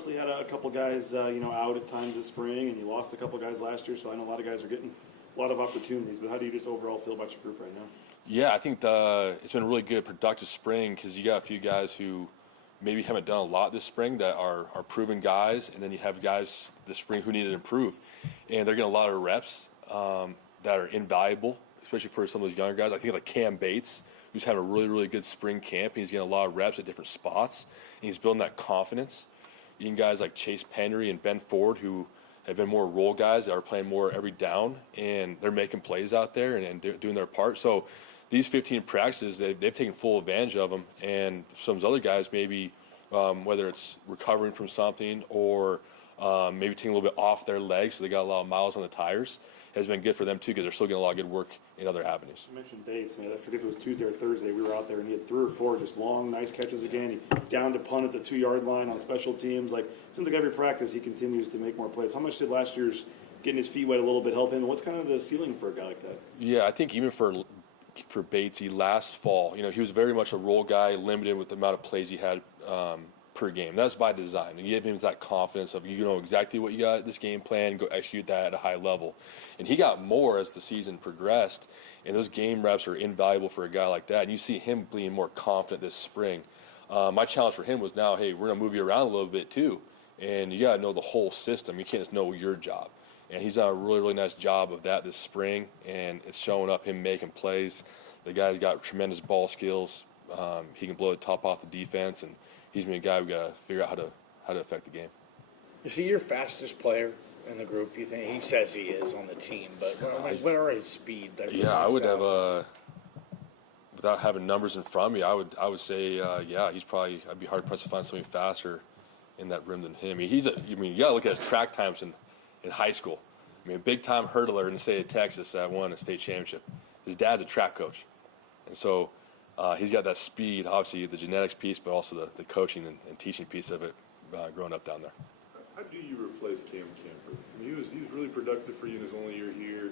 Obviously had a couple guys, out at times this spring, and you lost a couple guys last year. So I know a lot of guys are getting a lot of opportunities. But how do you just overall feel about your group right now? Yeah, I think it's been a really good, productive spring because you got a few guys who maybe haven't done a lot this spring that are proven guys, and then you have guys this spring who need to improve, and they're getting a lot of reps that are invaluable, especially for some of those younger guys. I think like Cam Bates, who's having a really, really good spring camp. He's getting a lot of reps at different spots, and he's building that confidence. Even guys like Chase Penry and Ben Ford, who have been more role guys that are playing more every down, and they're making plays out there and doing their part. So these 15 practices, they've taken full advantage of them. And some of those other guys, maybe whether it's recovering from something or maybe taking a little bit off their legs, so they got a lot of miles on the tires, has been good for them too because they're still getting a lot of good work in other avenues. You mentioned Bates, man. I forget if it was Tuesday or Thursday. We were out there and he had 3 or 4 just long, nice catches again. He down to punt at the 2-yard line on special teams. Like, it seems like every practice he continues to make more plays. How much did last year's getting his feet wet a little bit help him? And what's kind of the ceiling for a guy like that? Yeah, I think even for Batesy last fall, he was very much a role guy, limited with the amount of plays he had per game. That's by design. And you give him that confidence of you know exactly what you got this game plan, go execute that at a high level. And he got more as the season progressed, and those game reps are invaluable for a guy like that. And you see him being more confident this spring. My challenge for him was now, hey, we're going to move you around a little bit too, and you got to know the whole system. You can't just know your job. And he's done a really, really nice job of that this spring, and it's showing up him making plays. The guy's got tremendous ball skills. He can blow the top off the defense, and he's been a guy we got to figure out how to affect the game. Is he your fastest player in the group? You think he says he is on the team, but what are his speed? Yeah, I would have without having numbers in front of me, I would say he's probably. I'd be hard pressed to find somebody faster in that rim than him. You gotta look at his track times in high school. A big time hurdler in the state of Texas that won a state championship. His dad's a track coach, and so. He's got that speed, obviously the genetics piece, but also the coaching and teaching piece of it growing up down there. How do you replace Cam Camper? He was really productive for you in his only year here.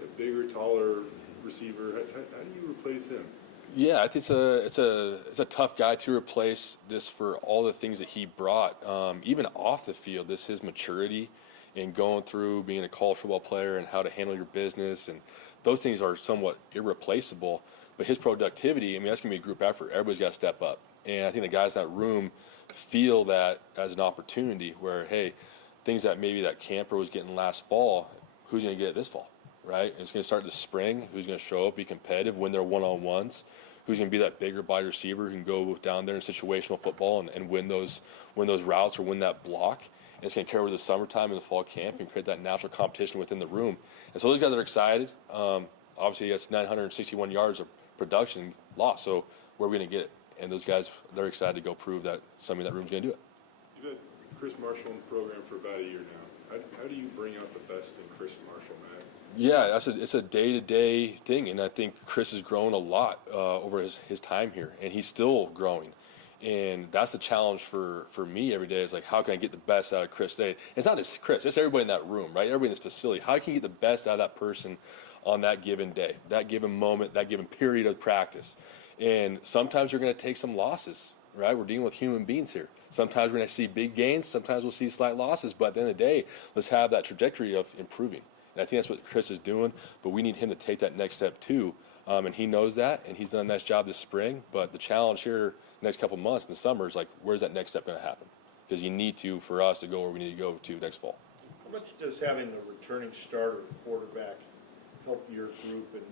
A bigger, taller receiver. How do you replace him? Yeah, I think it's a tough guy to replace just for all the things that he brought, even off the field. His maturity and going through being a college football player and how to handle your business, and those things are somewhat irreplaceable. But his productivity, that's going to be a group effort. Everybody's got to step up. And I think the guys in that room feel that as an opportunity where, hey, things that maybe that Camper was getting last fall, who's going to get it this fall, right? And it's going to start this spring. Who's going to show up, be competitive, win their one-on-ones? Who's going to be that bigger body receiver who can go down there in situational football and win those routes or win that block? And it's going to carry over the summertime and the fall camp and create that natural competition within the room. And so those guys are excited. Obviously, that's 961 yards of production lost, so where are we going to get it? And those guys, they're excited to go prove that somebody in that room's going to do it. You've had Chris Marshall in the program for about a year now. How do you bring out the best in Chris Marshall, Matt? Yeah, it's a day-to-day thing, and I think Chris has grown a lot over his time here, and he's still growing. And that's the challenge for me every day is like, how can I get the best out of Chris today? It's not just Chris, it's everybody in that room, right? Everybody in this facility. How can you get the best out of that person on that given day, that given moment, that given period of practice? And sometimes you're going to take some losses, right? We're dealing with human beings here. Sometimes we're going to see big gains. Sometimes we'll see slight losses. But at the end of the day, let's have that trajectory of improving. And I think that's what Chris is doing. But we need him to take that next step too. And he knows that, and he's done a nice job this spring. But the challenge here next couple months in the summer is like, where's that next step going to happen? Because you need to, for us to go where we need to go to next fall. How much does having the returning starter quarterback help your group, and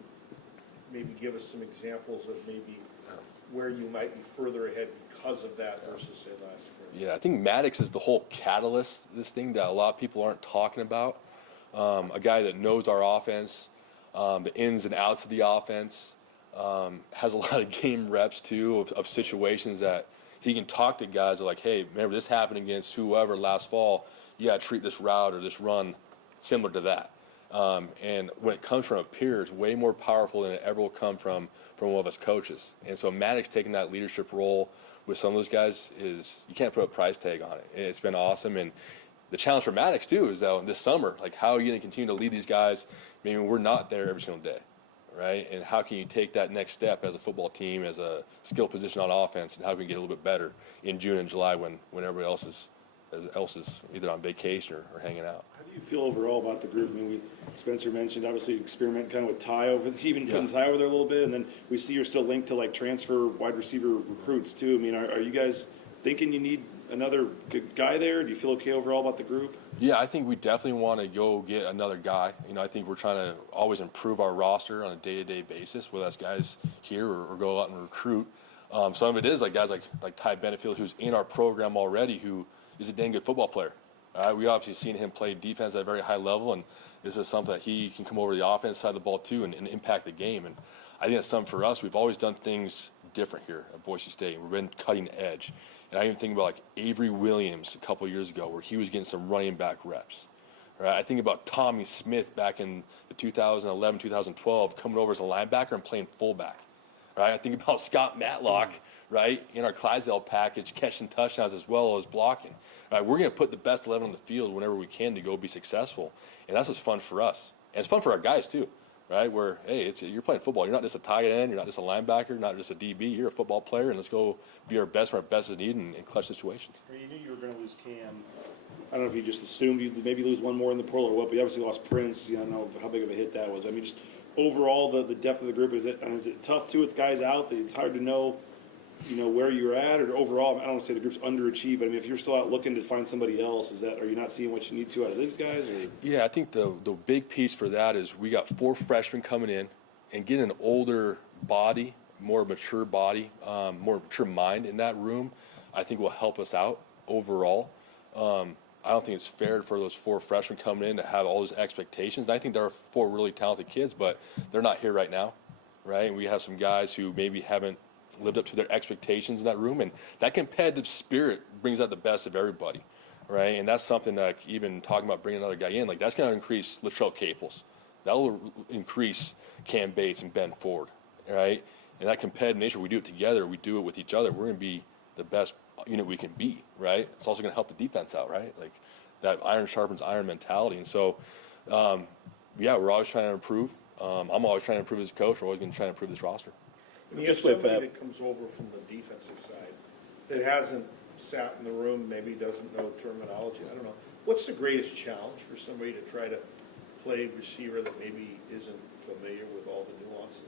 maybe give us some examples of maybe where you might be further ahead because of that versus, say, last year? Yeah, I think Maddox is the whole catalyst, this thing that a lot of people aren't talking about. A guy that knows our offense, the ins and outs of the offense, has a lot of game reps too of situations that he can talk to guys that are like, hey, remember this happened against whoever last fall. You got to treat this route or this run similar to that. And when it comes from a peer, it's way more powerful than it ever will come from one of us coaches. And so Maddox taking that leadership role with some of those guys is, you can't put a price tag on it. It's been awesome. And the challenge for Maddox too is that this summer, like, how are you going to continue to lead these guys? Maybe we're not there every single day, right? And how can you take that next step as a football team, as a skill position on offense, and how can we get a little bit better in June and July when everybody else is else is either on vacation or hanging out. How do you feel overall about the group? I mean, Spencer mentioned obviously experiment kind of with Ty even putting Ty over there a little bit, and then we see you're still linked to like transfer wide receiver recruits too. I mean, are you guys thinking you need another good guy there? Do you feel okay overall about the group? Yeah, I think we definitely want to go get another guy. I think we're trying to always improve our roster on a day-to-day basis, whether that's guys here or go out and recruit. Some of it is like guys like Ty Benefield, who's in our program already, who is a dang good football player. We obviously seen him play defense at a very high level, and this is something that he can come over to the offense side of the ball too and impact the game. And I think that's something for us. We've always done things different here at Boise State. We've been cutting edge. And I even think about like Avery Williams a couple of years ago where he was getting some running back reps. Right? I think about Tommy Smith back in the 2011, 2012 coming over as a linebacker and playing fullback. Right? I think about Scott Matlock, right, in our Clydesdale package, catching touchdowns as well as blocking. Right? We're going to put the best 11 on the field whenever we can to go be successful. And that's what's fun for us. And it's fun for our guys too. Right, where, hey, you're playing football. You're not just a tight end. You're not just a linebacker. You're not just a DB. You're a football player, and let's go be our best when our best is needed in clutch situations. You knew you were going to lose Cam. I don't know if you just assumed you'd maybe lose one more in the portal or what, but you obviously lost Prince. I don't know how big of a hit that was. I mean, just overall, the depth of the group, is it tough, too, with guys out? That it's hard to know, where you're at? Or overall, I don't want to say the group's underachieved, but I mean, if you're still out looking to find somebody else, are you not seeing what you need to out of these guys? Or? Yeah, I think the big piece for that is we got 4 freshmen coming in, and getting an older body, more mature body, more mature mind in that room, I think will help us out overall. I don't think it's fair for those 4 freshmen coming in to have all those expectations. And I think there are 4 really talented kids, but they're not here right now, right? And we have some guys who maybe haven't lived up to their expectations in that room, and that competitive spirit brings out the best of everybody, right? And that's something that even talking about bringing another guy in, like that's going to increase Latrell Caples. That will increase Cam Bates and Ben Ford, right? And that competitive nature, we do it together, we do it with each other, we're going to be the best unit we can be, right? It's also going to help the defense out, right? Like that iron sharpens iron mentality. And so, we're always trying to improve. I'm always trying to improve as a coach. We're always going to try to improve this roster. When you have somebody that comes over from the defensive side that hasn't sat in the room, maybe doesn't know terminology, I don't know. What's the greatest challenge for somebody to try to play receiver that maybe isn't familiar with all the nuances?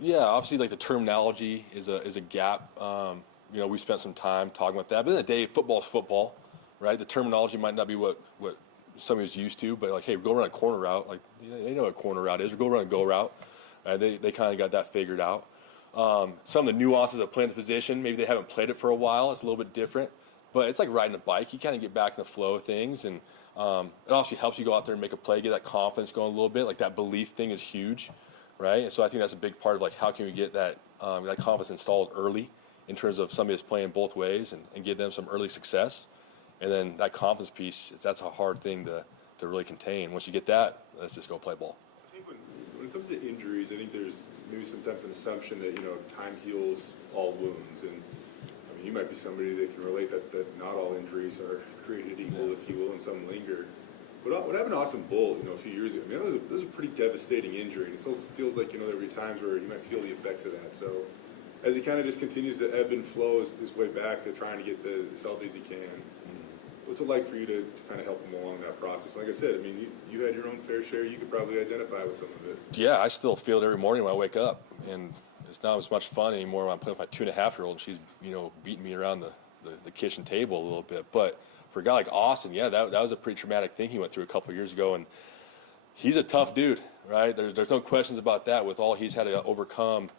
Yeah, obviously, like the terminology is a gap. We spent some time talking about that. But in the day, football's football, right? The terminology might not be what somebody's used to, but like, hey, go run a corner route. Like, they know what a corner route is. Or go run a go route. Right? They kind of got that figured out. Some of the nuances of playing the position, maybe they haven't played it for a while. It's a little bit different. But it's like riding a bike. You kind of get back in the flow of things. And it also helps you go out there and make a play, get that confidence going a little bit. Like that belief thing is huge, right? And so I think that's a big part of like how can we get that confidence installed early in terms of somebody that's playing both ways and give them some early success. And then that confidence piece, that's a hard thing to really contain. Once you get that, let's just go play ball. I think when it comes to injuries, I think there's maybe sometimes an assumption that, time heals all wounds. And I mean, you might be somebody that can relate that not all injuries are created equal, if you will, and some linger. But what happened to Austin Bull, a few years ago, I mean, that was a pretty devastating injury. And it still feels like, there'll be times where you might feel the effects of that. So as he kind of just continues to ebb and flow his way back to trying to get as healthy as he can, what's it like for you to kind of help him along that process? Like I said, I mean, you had your own fair share. You could probably identify with some of it. Yeah, I still feel it every morning when I wake up. And it's not as much fun anymore when I'm playing with my 2.5-year-old and she's, beating me around the kitchen table a little bit. But for a guy like Austin, yeah, that was a pretty traumatic thing he went through a couple of years ago. And he's a tough dude, right? There's no questions about that with all he's had to overcome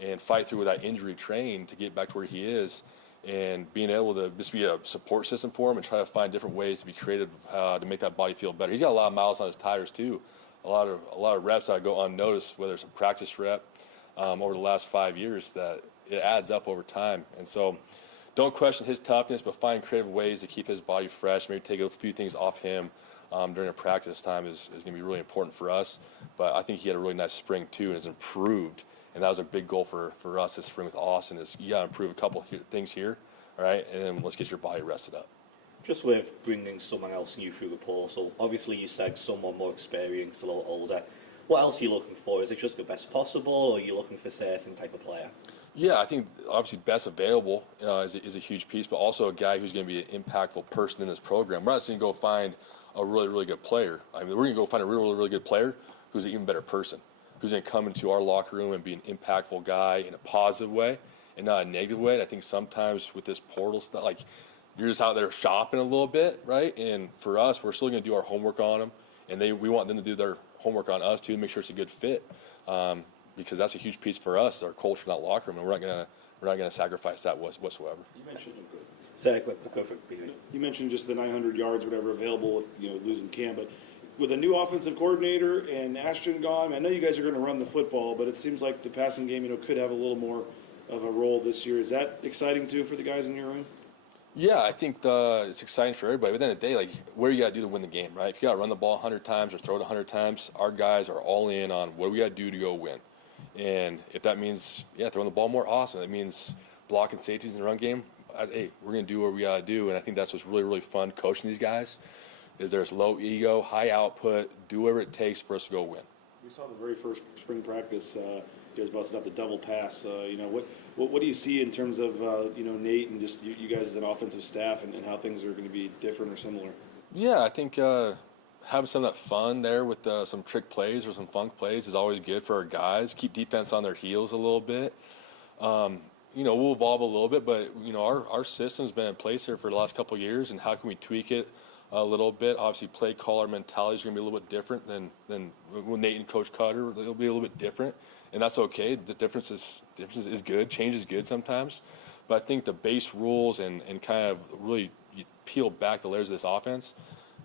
and fight through with that injury train to get back to where he is. And being able to just be a support system for him and try to find different ways to be creative to make that body feel better. He's got a lot of miles on his tires too, a lot of reps that go unnoticed, whether it's a practice rep over the last 5 years, that it adds up over time. And so, don't question his toughness, but find creative ways to keep his body fresh. Maybe take a few things off him during a practice time is going to be really important for us. But I think he had a really nice spring too and has improved. And that was a big goal for us this spring with Austin is you got to improve a couple things here, all right, and then let's get your body rested up. Just with bringing someone else new through the portal, obviously you said someone more experienced, a little older. What else are you looking for? Is it just the best possible, or are you looking for a certain type of player? Yeah, I think obviously best available is a huge piece, but also a guy who's going to be an impactful person in this program. We're not just going to go find a really, really good player. I mean, we're going to go find a really, really good player who's an even better person, who's going to come into our locker room and be an impactful guy in a positive way and not a negative way. And I think sometimes with this portal stuff, like you're just out there shopping a little bit, right? And for us, we're still going to do our homework on them, and we want them to do their homework on us too, to make sure it's a good fit. Because that's a huge piece for us, our culture in that locker room, and we're not gonna sacrifice that whatsoever. You mentioned just the 900 yards, whatever, available with, losing Cam, but with a new offensive coordinator and Ashton gone, I know you guys are going to run the football, but it seems like the passing game, could have a little more of a role this year. Is that exciting too for the guys in your room? Yeah, I think it's exciting for everybody. But at the end of the day, like, what do you got to do to win the game, right? If you got to run the ball 100 times or throw it 100 times, our guys are all in on what do we got to do to go win. And if that means, throwing the ball more, awesome. That means blocking safeties in the run game. Hey, we're going to do what we got to do. And I think that's what's really, really fun coaching these guys is there's low ego, high output, do whatever it takes for us to go win. We saw the very first spring practice, you guys busted out the double pass. What do you see in terms of, Nate and just you guys as an offensive staff and how things are going to be different or similar? Yeah, I think having some of that fun there with some trick plays or some funk plays is always good for our guys. Keep defense on their heels a little bit. We'll evolve a little bit, but, our system's been in place here for the last couple of years, and how can we tweak it a little bit? Obviously, play caller mentality is going to be a little bit different than when Nate and Coach Cutter. It'll be a little bit different, and that's okay. The difference is good. Change is good sometimes. But I think the base rules and kind of really you peel back the layers of this offense,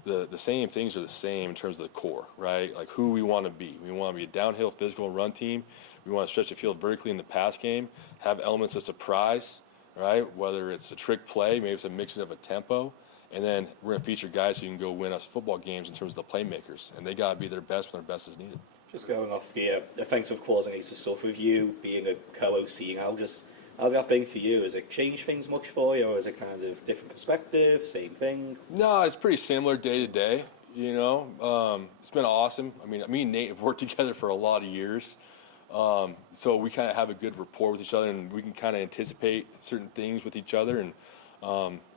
the same things are the same in terms of the core, right? Like who we want to be. We want to be a downhill physical run team. We want to stretch the field vertically in the pass game, have elements of surprise, right? Whether it's a trick play, maybe it's a mix of a tempo. And then we're going to feature guys who can go win us football games in terms of the playmakers. And they got to be their best when their best is needed. Just going off the offensive coordinator stuff with you being a co-OC now, how's that been for you? Has it changed things much for you, or is it kind of different perspective, same thing? No, it's pretty similar day to day. It's been awesome. I mean, me and Nate have worked together for a lot of years. So we kind of have a good rapport with each other, and we can kind of anticipate certain things with each other. And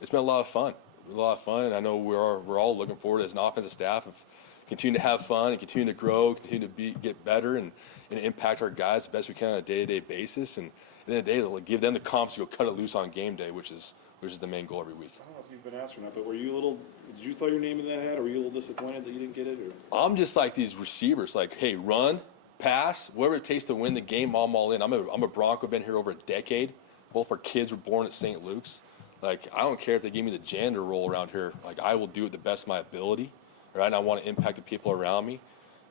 it's been a lot of fun. And I know we're all looking forward as an offensive staff of continue to have fun and continue to grow, continue to get better and impact our guys the best we can on a day-to-day basis. And at the end of the day, they'll give them the confidence to go cut it loose on game day, which is the main goal every week. I don't know if you've been asked or not, but did you throw your name in that hat, or were you a little disappointed that you didn't get it? Or? I'm just like these receivers, like, hey, run, pass, whatever it takes to win the game, I'm all in. I'm a Bronco, been here over a decade. Both our kids were born at St. Luke's. Like, I don't care if they give me the janitor role around here. Like, I will do it the best of my ability, right? And I want to impact the people around me.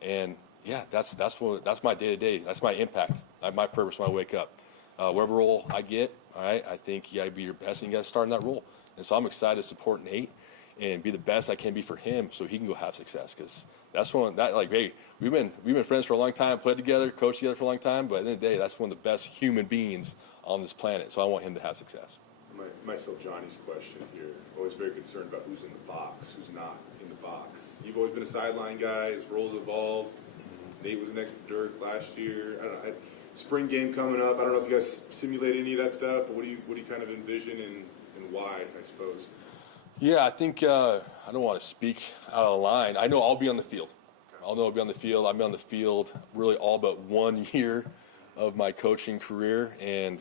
And, yeah, that's my day-to-day. That's my impact. My purpose when I wake up. Whatever role I get, all right, I think you got to be your best, and you got to start in that role. And so I'm excited to support Nate and be the best I can be for him so he can go have success. Because that's hey, we've been friends for a long time, played together, coached together for a long time, but at the end of the day, that's one of the best human beings on this planet. So I want him to have success. Myself, Johnny's question here. Always very concerned about who's in the box, who's not in the box. You've always been a sideline guy. His roles evolved. Nate was next to Dirk last year. I don't know. Spring game coming up. I don't know if you guys simulate any of that stuff, but what do you kind of envision and why, I suppose? Yeah, I think I don't want to speak out of line. I know I'll be on the field. I'll be on the field. I've been on the field really all but 1 year of my coaching career, and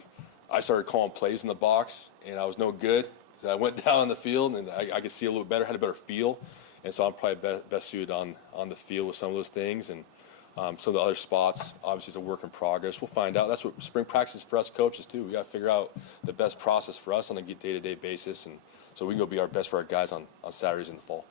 I started calling plays in the box, and I was no good. So I went down on the field, and I could see a little better, had a better feel, and so I'm probably best suited on the field with some of those things. And some of the other spots, obviously, it's a work in progress. We'll find out. That's what spring practice is for us coaches, too. We got to figure out the best process for us on a day-to-day basis, and so we can go be our best for our guys on Saturdays in the fall.